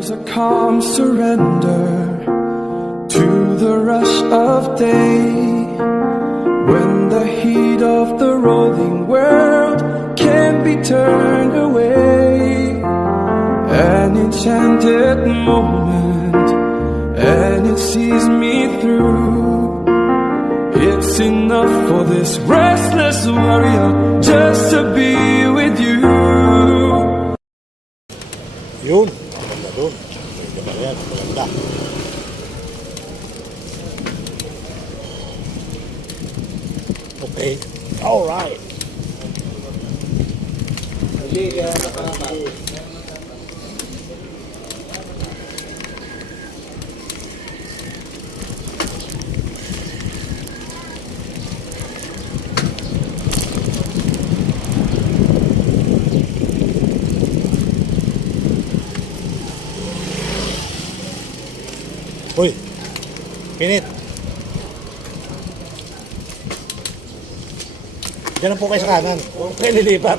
There's a calm surrender to the rush of day, when the heat of the rolling world can't be turned away. An enchanted moment, and it sees me through. It's enough for this restless warrior just to be with you. Yun, maganda doon. Pwede ba yan? Maganda. Okay. Alright. Uy, pinit. Diyan lang po kayo sa kanan. Okay, lilipat.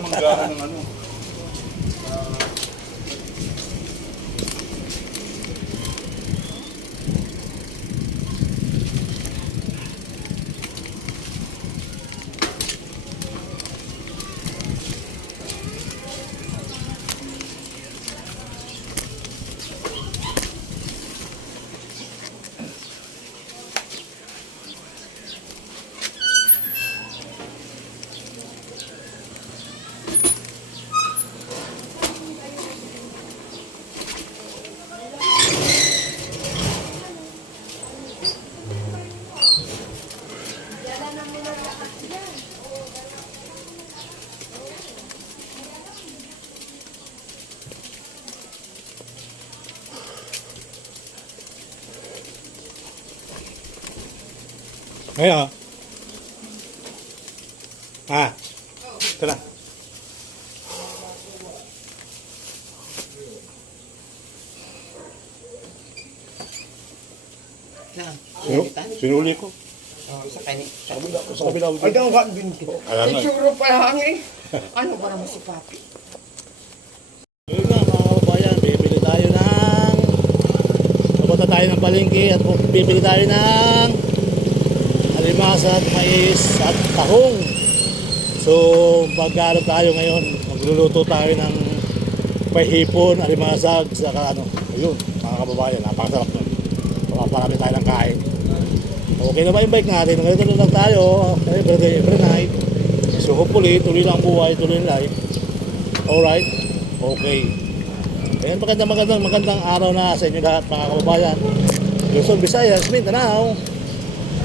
Ngayon, ito na. Sinuli ko. Sa kanin. Sa kabila. Ay, daw ka binto. Siguro pa lang eh. Ano para mo si Papi? Yun nga mga kababayan, bibili tayo ng pupunta tayo ng palengke at bibili tayo ng alimasa at mais at tahong. So mag-aaral tayo ngayon, magluluto tayo ng pahipon, alimasag, saka ano, ayun mga kababayan, napakasarap nun. Mapaparami tayo ng kain. Okay na ba yung bike natin? Ganito lang tayo, every night. So hopefully, tuloy lang buhay, tuloy lang life. Alright? Okay. Ayan, magandang araw na sa inyo lahat mga kababayan. Luzon, Visayas, Mindanao.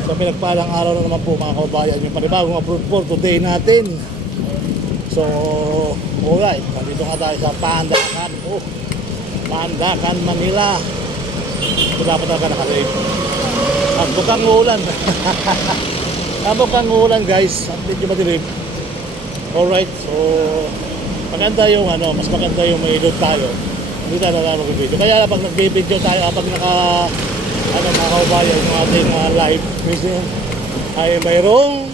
So pinagpalang araw na naman po mga kababayan, yung panibagong upload for today natin. So, alright. Nandito nga tayo sa Pandacan. Pandacan, Manila. So dapat talaga nakalive. At bukang ulan. Bukang ulan guys. At medyo madilim. Alright. So maganda yung ano, mas maganda yung may load tayo. Hindi tayo mag-video. Kaya pag nag-video tayo, pag mga kaubayan yung ating live vision ay mayroong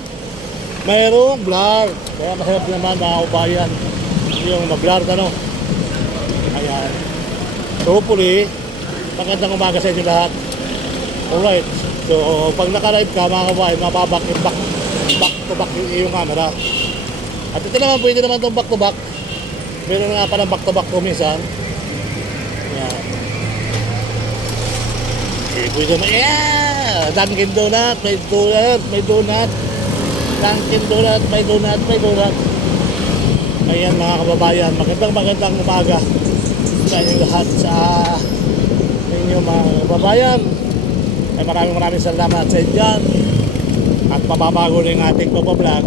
blur. Kaya mahirap naman mga kaubayan yung mag-blur ayan. So hopefully magandang umaga sa inyo lahat. Alright. So pag naka-live ka mga kaubayan, mababak yung back to back yung camera. At ito naman, pwede naman itong back to back. Meron nga pa ng back to back to minsan. Ayan. Pwede naman, yeah! Dunkin Donut, may donut. Dunkin Donut, may donut. Ayan mga kababayan, magandang umaga sa inyong lahat, sa inyong mga kababayan. Ay maraming salamat sa inyo dyan. At pababago na yung ating papablog.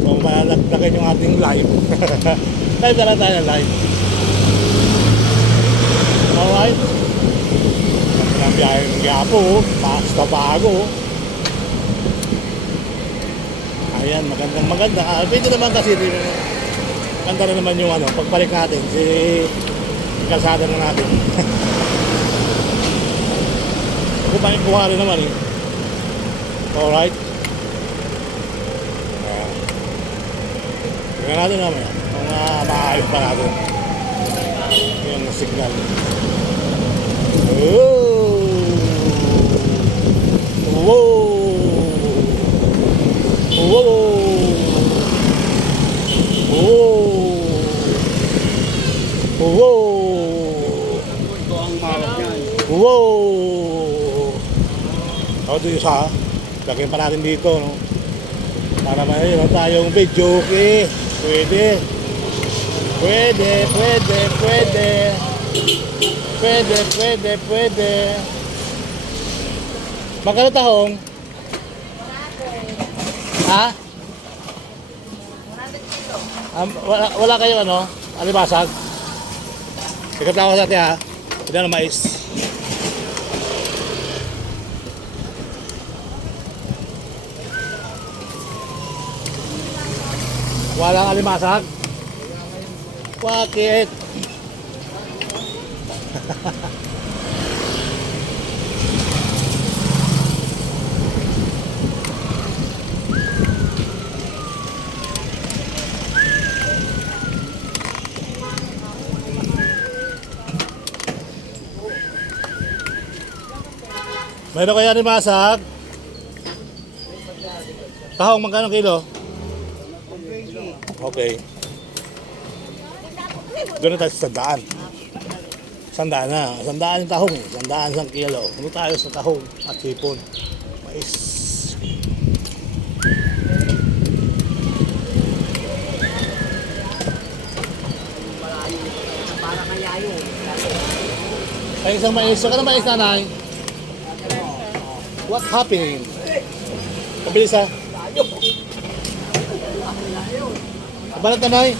Kung malagdagan yung ating live. Live na lang tayo live. Alright. Ang biyahe ng Gapo, basta bago. Ayan, maganda. Pwede naman kasi maganda na naman yung pagbalik natin si kalsada na natin. Kuha rin naman eh. Alright. Tingnan natin naman kung maayos pa natin yung signal. Oh. Wow. Wow. Wow. Wow. Ito ang mawag yan. Wow. O, ito yung isa. Lagyan pa natin dito, no? Para mayroon tayong video, okay? Pwede. Pwede, pwede, pwede. Pwede, pwede, pwede. Magkano tahong? Ha? Wala kayo ano? Alibasag? Ikot lang ako sa atin ha. Hindi na mais. Walang alimasag? Bakit? Mayroon kaya alimasag? Tahong magkano kilo? Okay. Doon na tayo sa sandaan. Sandaan na. Sandaan yung tahong. Sandaan isang kilo. Ano tayo sa tahong at hipon. Mais. Ay, isang mais. Saka na mais, nanay. What happened? Pabilis ha. Balat na, Nay.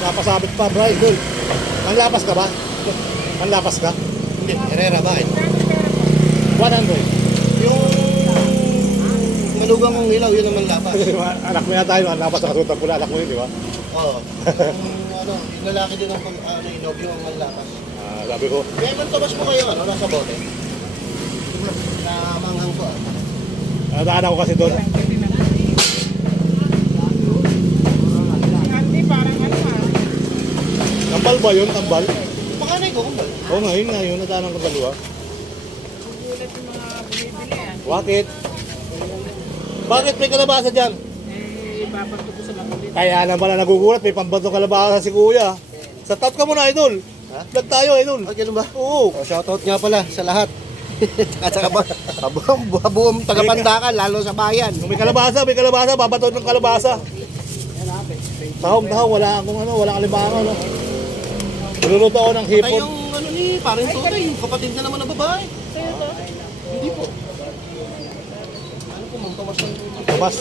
Napasabit pa, Bray. Dul. Manlapas ka ba? Manlapas ka? Hindi, Herrera, bakit? 100. Yung malugang mong ilaw, yun naman lapas. Anak mo yata yun, manlapas sa kasutan pula. Anak mo yun, di ba? Oo. Yung lalaki din ang inobyo ang manlapas. Sabi ko, Kaya man tabas mo kayo, nasa bote. Na manghang ko. nadaan ako kasi doon. Kambal ba yun? Kambal? Pakanay ko, kumbal. Oo nga, yun nga yun. Nadaan ang kambal ba? Bakit? Bakit may kalabasa dyan? Kaya naman pala nagugulat, may pambato kalabasa si kuya. Sa top ka muna, idol. Ha? Vlog tayo, idol. Ah, ganun ba? Oo. Shoutout nga pala sa lahat. At saka ba, buong tagapandakan, lalo sa bayan. Kung may kalabasa, babato ng kalabasa. Tahong, wala akong ano, walang alimango, no? Luluto ako ng Tayo hipon. yung ano ni, parang tutoy, yung kapatid na naman ng babae. Hindi po. Ano po, Mang Tomas ng Tomas.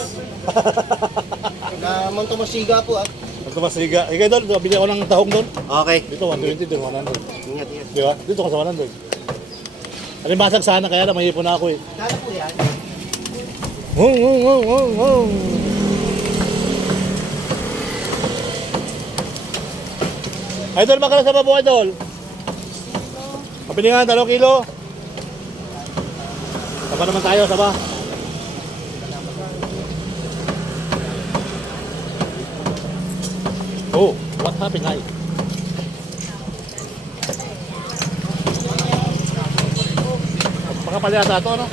na Mang Tomas Siga po ah. Ang Tomas Riga. Ikaw doon, bili ako ng tahong doon. Okay. Dito, 120 doon, 100. Ingat, ingat. Di ba? Dito ka sa 100. Alimasag sana, kaya na may hipon na ako eh. Kala po yan. Hung. Idol, magkano sa babo, idol? Kapilingan, 2 kilo. Saba naman tayo, saba. Oh, what happened, hi? Makapal yata ito, ano?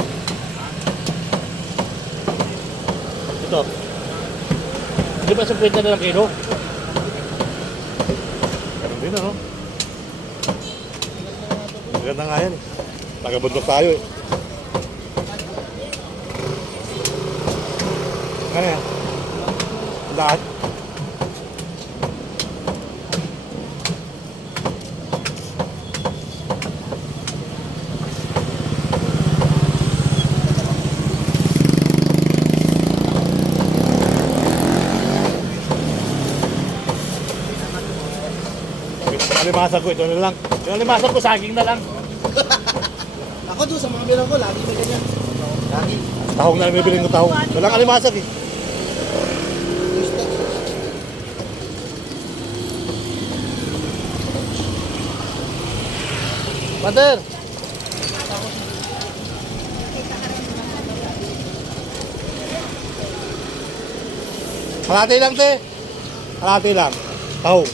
Ito. Di ba 50 na lang kilo? Ganun din, ano? Maganda nga yan eh. Tagabundok tayo eh. Ano yan? Lahat? Alimasag ko, ito na lang. Yung alimasag ko, saging na lang. Ako doon sa mga bilang ko, lagi na ganyan. Lagi. Tahong na lang bibiling ko tahong. Walang alimasag eh. Pater! Kalahati lang, te. Kalahati lang. Tahong.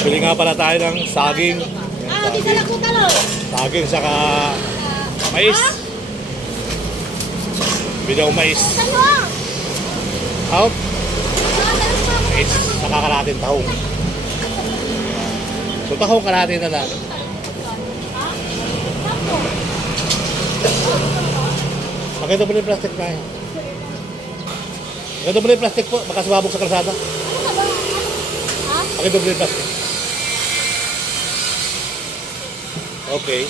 Bili nga pala tayo ng saging. Saging saka mais. Bili ako mais. Out. Mais. Saka kalahating tahong. So tahong kalahating na lang. Pakita mo na yung plastic na yun. Pakita mo na yung plastic po. Baka sumabog sa kalsada. Pakita mo na yung plastic. Okay.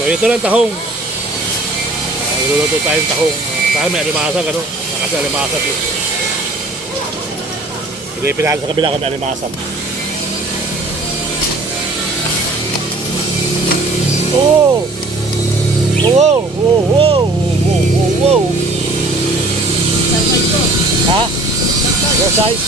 So ito lang tahong. Niluluto tayong tahong. Saan may alimasag, ano? Nakasi alimasag yun. Hindi pinahan sa kabila kami alimasag. Oh! Wow! Wow! Wow! Wow! Wow! Wow! Ha? Your size?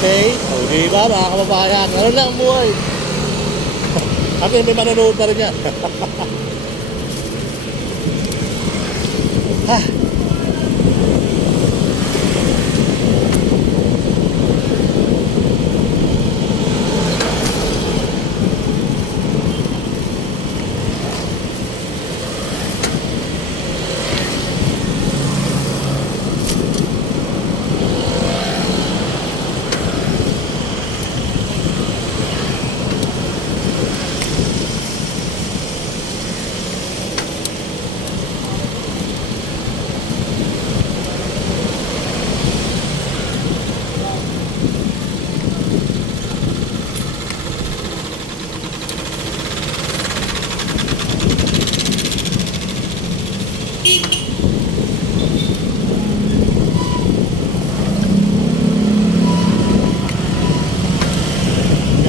Okay. O, di ba mga kababayan? Ano lang ang buhay? At may manonood pa rin yan. Ha?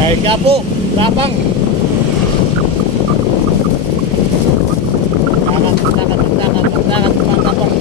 Kahit nga po, tapang. Tapang.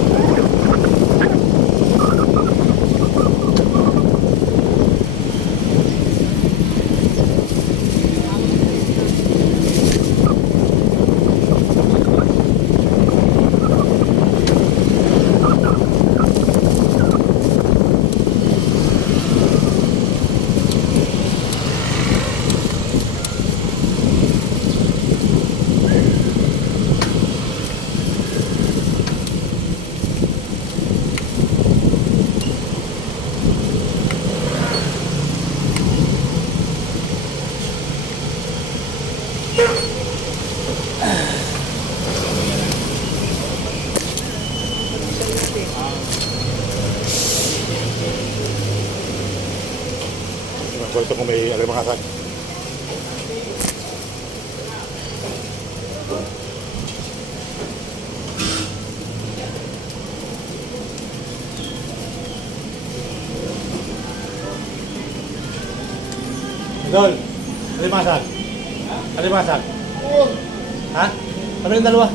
Ito kung may alimasag. Idol, alimasag. Alimasag. Ha? Kami yung dalawa.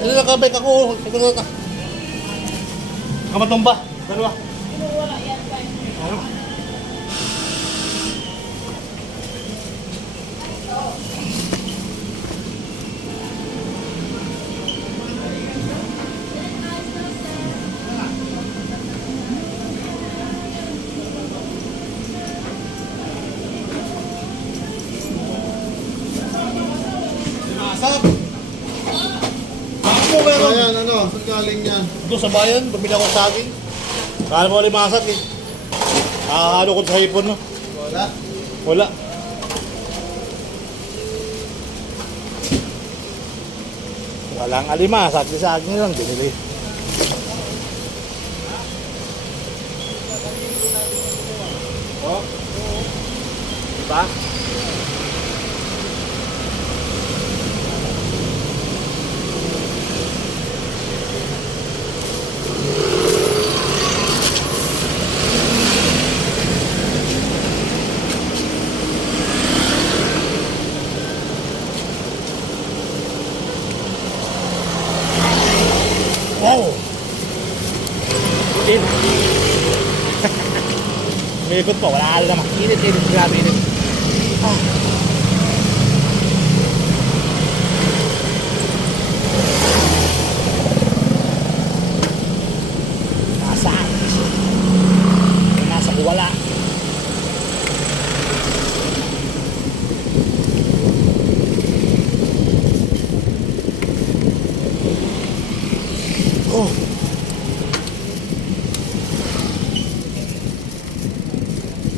Ano na kabay kako? Kamatumba. Dalawa. Ano? Ayan, ano? Saan galing yan? Doon sa bayan, bumili ako sa akin. Kala mo limasag eh. Ano ko sa hipon no? Wala. Wala. Walang alimasag, sa akin lang binili. Diba? Wow! Init. May ikot po, wala ka naman. Init, grabe init. Ah. Nasaan? Nasa kuwala. Oh.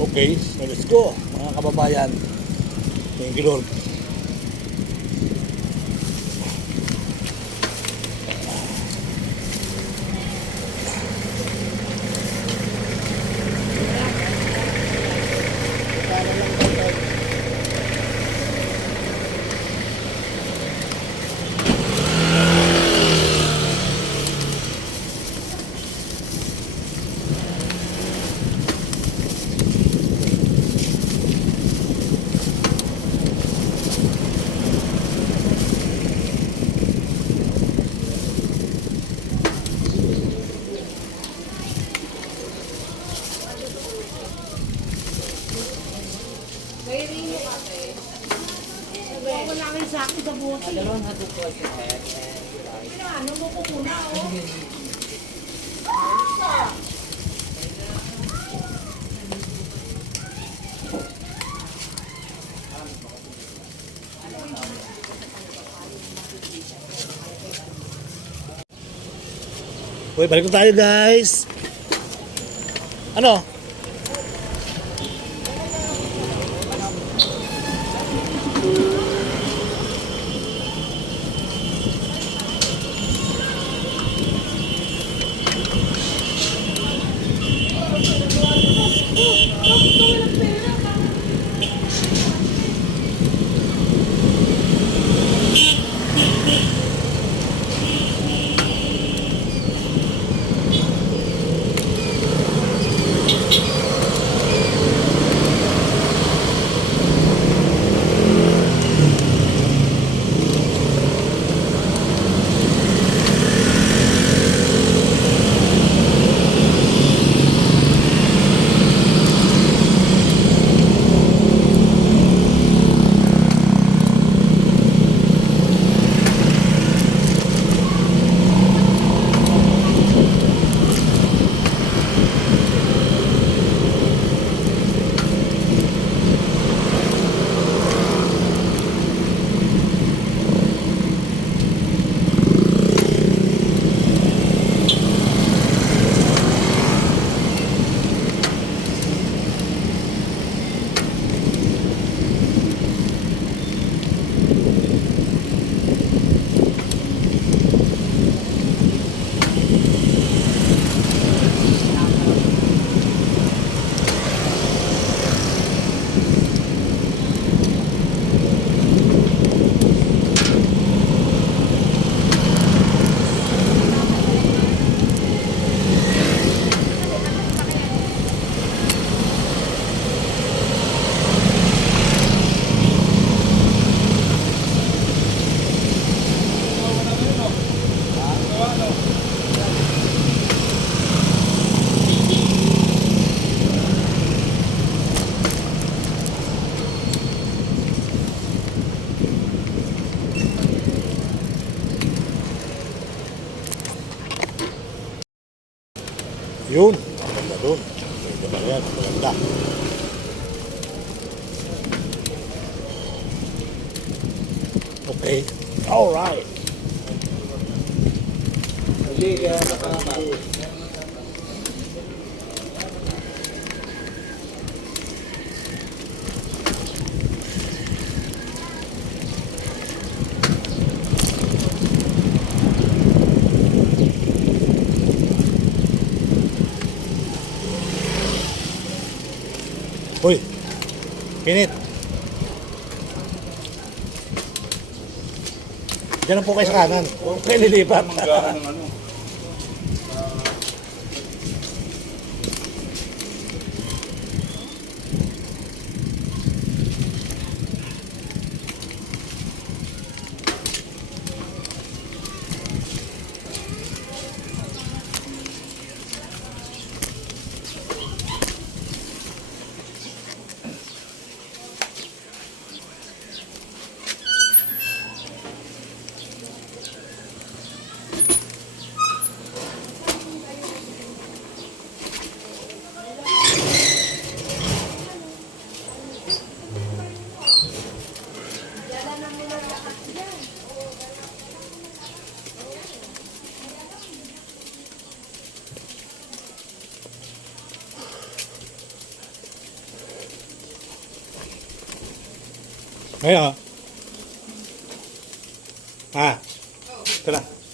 Okay, so let's go mga kababayan. Thank you Lord. Wala kayo sa akin sa buti. Dalawang hatid ko sa head. Ano mo ko muna, oh. Uy, balik na tayo guys. Ano? Yun, ang ganda doon. Ito ba yan? Maganda. Okay. Alright. Hindi, kaya nakakapal. Uy, Pinit. Diyan lang po kayo sa kanan. Huwag kayo lilipat. Manggahan ng ano. Ngayon. Ah. Ito na.